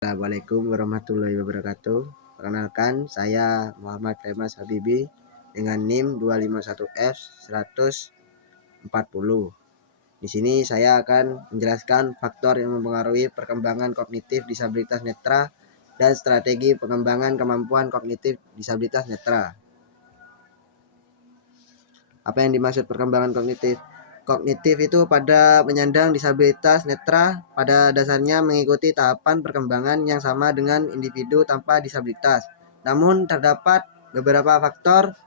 Assalamualaikum warahmatullahi wabarakatuh. Perkenalkan, saya Muhammad Lemas Habibi dengan NIM 251F140. Di sini saya akan menjelaskan faktor yang mempengaruhi perkembangan kognitif disabilitas netra dan strategi pengembangan kemampuan kognitif disabilitas netra. Apa yang dimaksud perkembangan kognitif? Kognitif itu pada penyandang disabilitas netra pada dasarnya mengikuti tahapan perkembangan yang sama dengan individu tanpa disabilitas. Namun terdapat beberapa faktor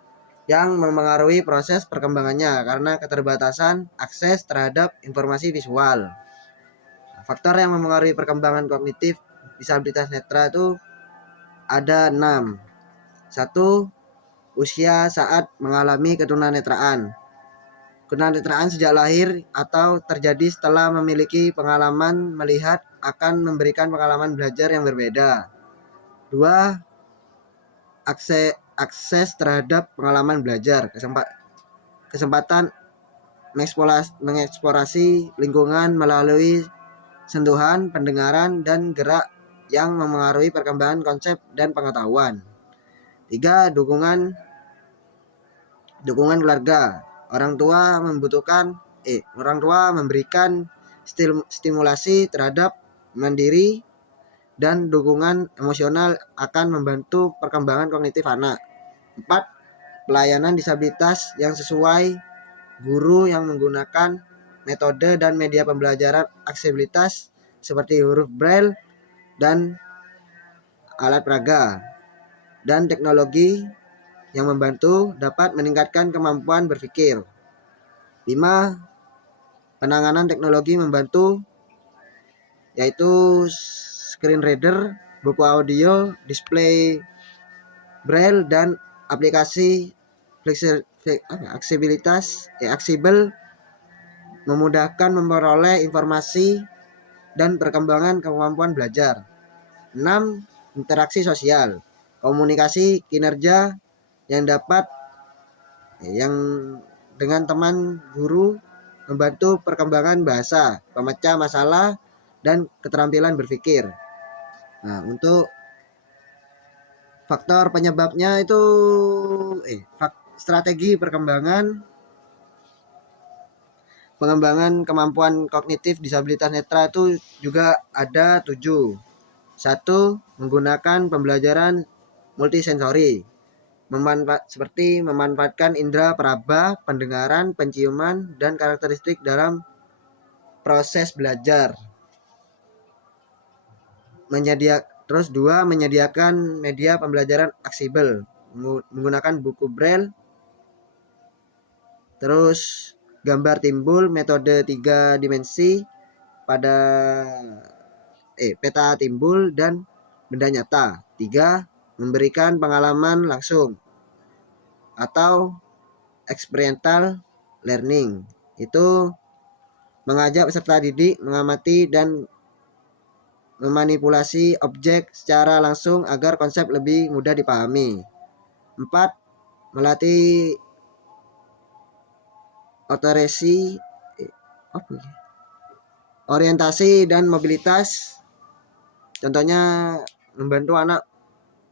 yang mempengaruhi proses perkembangannya karena keterbatasan akses terhadap informasi visual. Faktor yang mempengaruhi perkembangan kognitif disabilitas netra itu ada 6. 1. Usia saat mengalami ketunanetraan. Ketunanetraan sejak lahir atau terjadi setelah memiliki pengalaman melihat akan memberikan pengalaman belajar yang berbeda. 2. Akses terhadap pengalaman belajar, kesempatan mengeksplorasi lingkungan melalui sentuhan, pendengaran, dan gerak yang memengaruhi perkembangan konsep dan pengetahuan. 3. Dukungan keluarga. Orang tua memberikan stimulasi terhadap mandiri dan dukungan emosional akan membantu perkembangan kognitif anak. 4. Pelayanan disabilitas yang sesuai, guru yang menggunakan metode dan media pembelajaran aksesibilitas seperti huruf braille dan alat peraga, dan teknologi yang membantu dapat meningkatkan kemampuan berpikir. 5. Penanganan teknologi membantu, yaitu screen reader, buku audio, display braille, dan aplikasi aksesibel memudahkan memperoleh informasi dan perkembangan kemampuan belajar. 6. Interaksi sosial, komunikasi kinerja yang dengan teman, guru, membantu perkembangan bahasa, pemecah masalah, dan keterampilan berpikir. Nah, untuk faktor penyebabnya itu strategi pengembangan kemampuan kognitif disabilitas netra itu juga ada 7. 1. Menggunakan pembelajaran multisensori, seperti memanfaatkan indera peraba, pendengaran, penciuman, dan karakteristik dalam proses belajar. Terus 2. Menyediakan media pembelajaran aksesibel menggunakan buku braille. Terus gambar timbul, metode 3 dimensi pada peta timbul dan benda nyata. 3. Memberikan pengalaman langsung atau experiential learning, itu mengajak peserta didik mengamati dan memanipulasi objek secara langsung agar konsep lebih mudah dipahami. 4. Melatih orientasi dan mobilitas, contohnya membantu anak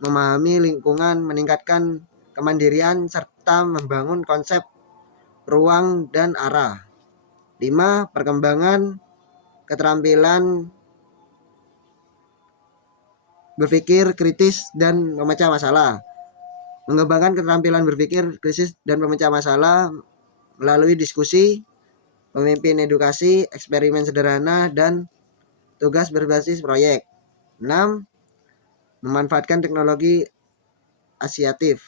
memahami lingkungan, meningkatkan kemandirian, serta membangun konsep ruang dan arah. 5. Perkembangan keterampilan berpikir kritis dan memecah masalah. Mengembangkan keterampilan berpikir kritis dan memecah masalah melalui diskusi, pemimpin edukasi, eksperimen sederhana, dan tugas berbasis proyek. 6. Memanfaatkan teknologi asosiatif,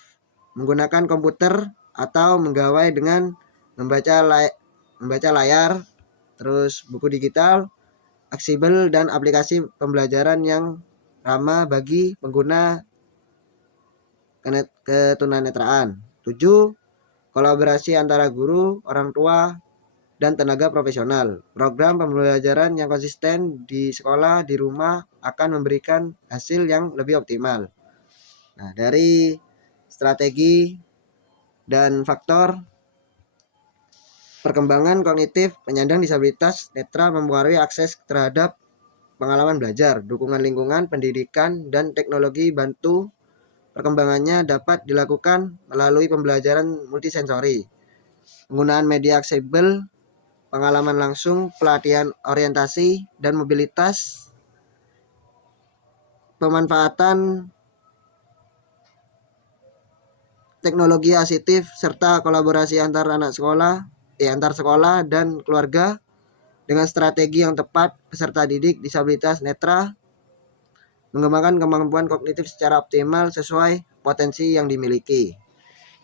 menggunakan komputer atau menggawai dengan membaca layar, terus buku digital, aksesibel, dan aplikasi pembelajaran yang ramah bagi pengguna ketunanetraan. 7. Kolaborasi antara guru, orang tua, dan tenaga profesional. Program pembelajaran yang konsisten di sekolah, di rumah akan memberikan hasil yang lebih optimal. Nah, dari strategi dan faktor perkembangan kognitif penyandang disabilitas netra mempengaruhi akses terhadap pengalaman belajar, dukungan lingkungan, pendidikan, dan teknologi bantu perkembangannya dapat dilakukan melalui pembelajaran multisensori, penggunaan media aksesibel, pengalaman langsung, pelatihan orientasi dan mobilitas, pemanfaatan teknologi asistif, serta kolaborasi antar antar sekolah dan keluarga dengan strategi yang tepat. Peserta didik disabilitas netra mengembangkan kemampuan kognitif secara optimal sesuai potensi yang dimiliki.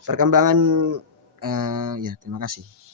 Perkembangan ya, terima kasih.